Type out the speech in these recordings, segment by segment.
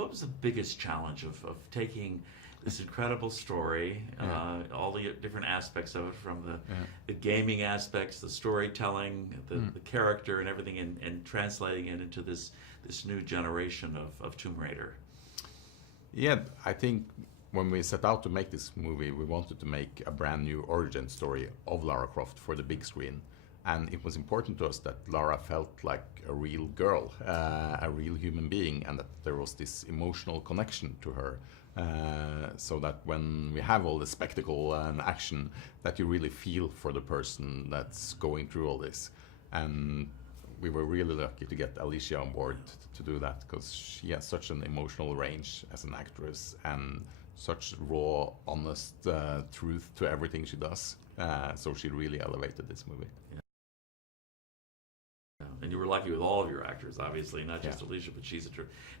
what was the biggest challenge of taking this incredible story, all the different aspects of it, from the gaming aspects, the storytelling, the character and everything, and translating it into this new generation of Tomb Raider? Yeah, I think when we set out to make this movie, we wanted to make a brand new origin story of Lara Croft for the big screen. And it was important to us that Lara felt like a real girl, a real human being, and that there was this emotional connection to her. So that when we have all the spectacle and action, that you really feel for the person that's going through all this. And we were really lucky to get Alicia on board to do that, because she has such an emotional range as an actress and such raw, honest truth to everything she does. So she really elevated this movie. And you were lucky with all of your actors, obviously, not just Alicia, but she's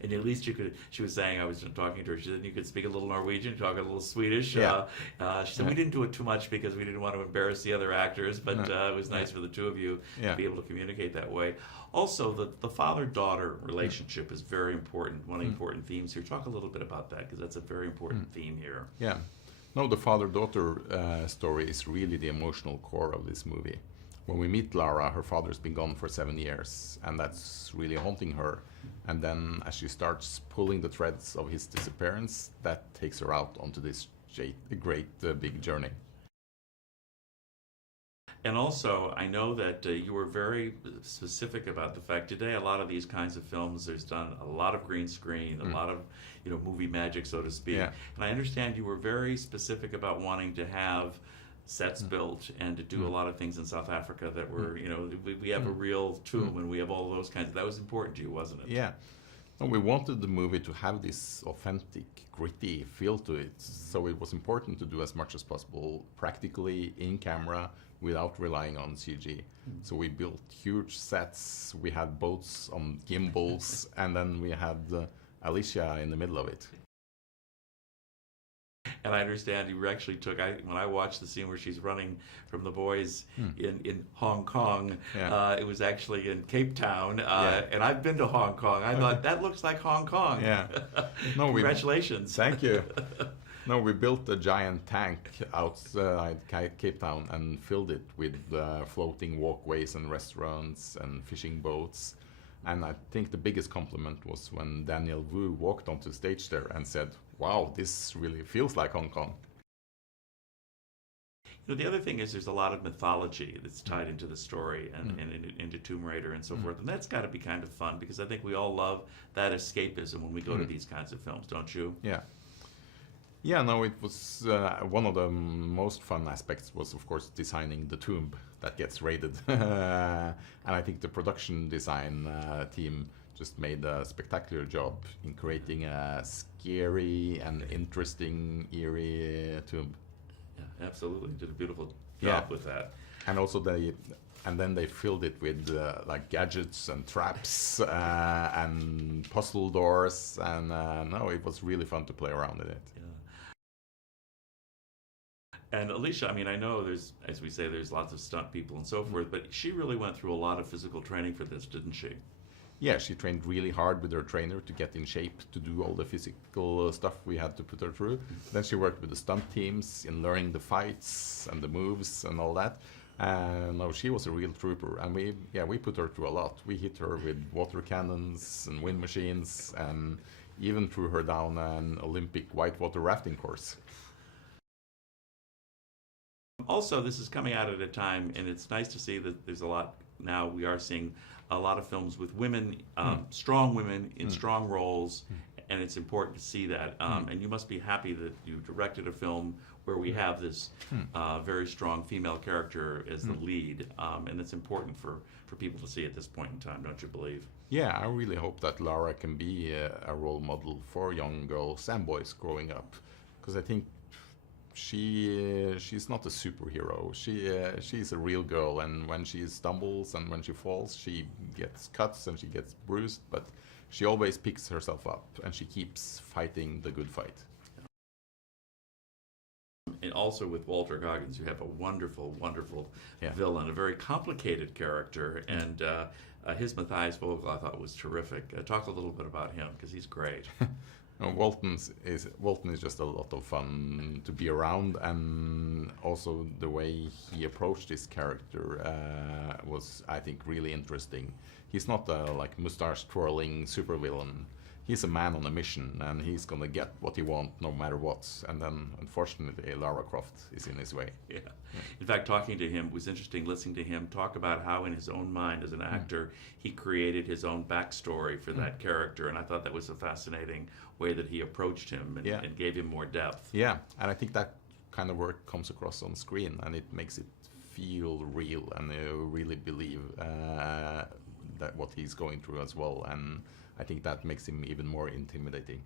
and at least you could, she was saying, I was talking to her, she said you could speak a little Norwegian, talk a little Swedish. She said we didn't do it too much because we didn't want to embarrass the other actors, but it was nice for the two of you to be able to communicate that way. Also, the father-daughter relationship is very important, one of the important themes here. Talk a little bit about that, because that's a very important theme here. Yeah. No, the father-daughter story is really the emotional core of this movie. When we meet Lara, her father's been gone for 7 years, and that's really haunting her. And then as she starts pulling the threads of his disappearance, that takes her out onto this great big journey. And also, I know that you were very specific about the fact today a lot of these kinds of films, there's done a lot of green screen, a lot of movie magic, so to speak. And I understand you were very specific about wanting to have sets built and to do a lot of things in South Africa that were, we have a real tomb and we have all those kinds of, that was important to you, wasn't it? Yeah. No, we wanted the movie to have this authentic, gritty feel to it. So it was important to do as much as possible practically in camera without relying on CG. So we built huge sets, we had boats on gimbals, and then we had Alicia in the middle of it. And I understand you actually took, when I watched the scene where she's running from the boys in Hong Kong, it was actually in Cape Town, and I've been to Hong Kong. I thought, that looks like Hong Kong. Yeah. No, Congratulations. Thank you. No, we built a giant tank outside Cape Town and filled it with floating walkways and restaurants and fishing boats. And I think the biggest compliment was when Daniel Wu walked onto the stage there and said, wow, this really feels like Hong Kong. The other thing is there's a lot of mythology that's tied into the story and into Tomb Raider and so forth. And that's got to be kind of fun, because I think we all love that escapism when we go to these kinds of films, don't you? Yeah. Yeah, no, it was one of the most fun aspects was, of course, designing the tomb that gets raided. And I think the production design team just made a spectacular job in creating a scary and interesting, eerie tomb. Yeah, absolutely. Did a beautiful job with that. And also then they filled it with like gadgets and traps and puzzle doors, and no, it was really fun to play around with it. And Alicia, I mean, I know there's, as we say, there's lots of stunt people and so forth, but she really went through a lot of physical training for this, didn't she? Yeah, she trained really hard with her trainer to get in shape to do all the physical stuff we had to put her through. Then she worked with the stunt teams in learning the fights and the moves and all that. No, she was a real trooper, and we put her through a lot. We hit her with water cannons and wind machines, and even threw her down an Olympic whitewater rafting course. Also, this is coming out at a time, and it's nice to see that there's a lot, now we are seeing a lot of films with women, strong women in strong roles, and it's important to see that. And you must be happy that you directed a film where we have this very strong female character as the lead, and it's important for people to see at this point in time, don't you believe? Yeah, I really hope that Lara can be a role model for young girls and boys growing up, because I think she's not a superhero. She's a real girl, and when she stumbles and when she falls, she gets cuts and she gets bruised, but she always picks herself up and she keeps fighting the good fight. and also with Walter Goggins, you have a wonderful, wonderful Yeah. villain, a very complicated character, and his Matthias Vogel I thought was terrific. Talk a little bit about him because he's great. Walton is just a lot of fun to be around, and also the way he approached this character was, I think, really interesting. He's not a like mustache twirling supervillain. He's a man on a mission, and he's gonna get what he wants no matter what. And then, unfortunately, Lara Croft is in his way. Yeah. In fact, talking to him was interesting. Listening to him talk about how, in his own mind as an actor, he created his own backstory for that character, and I thought that was a fascinating way that he approached him and gave him more depth. Yeah, and I think that kind of work comes across on screen, and it makes it feel real, and you really believe that what he's going through as well. And I think that makes him even more intimidating.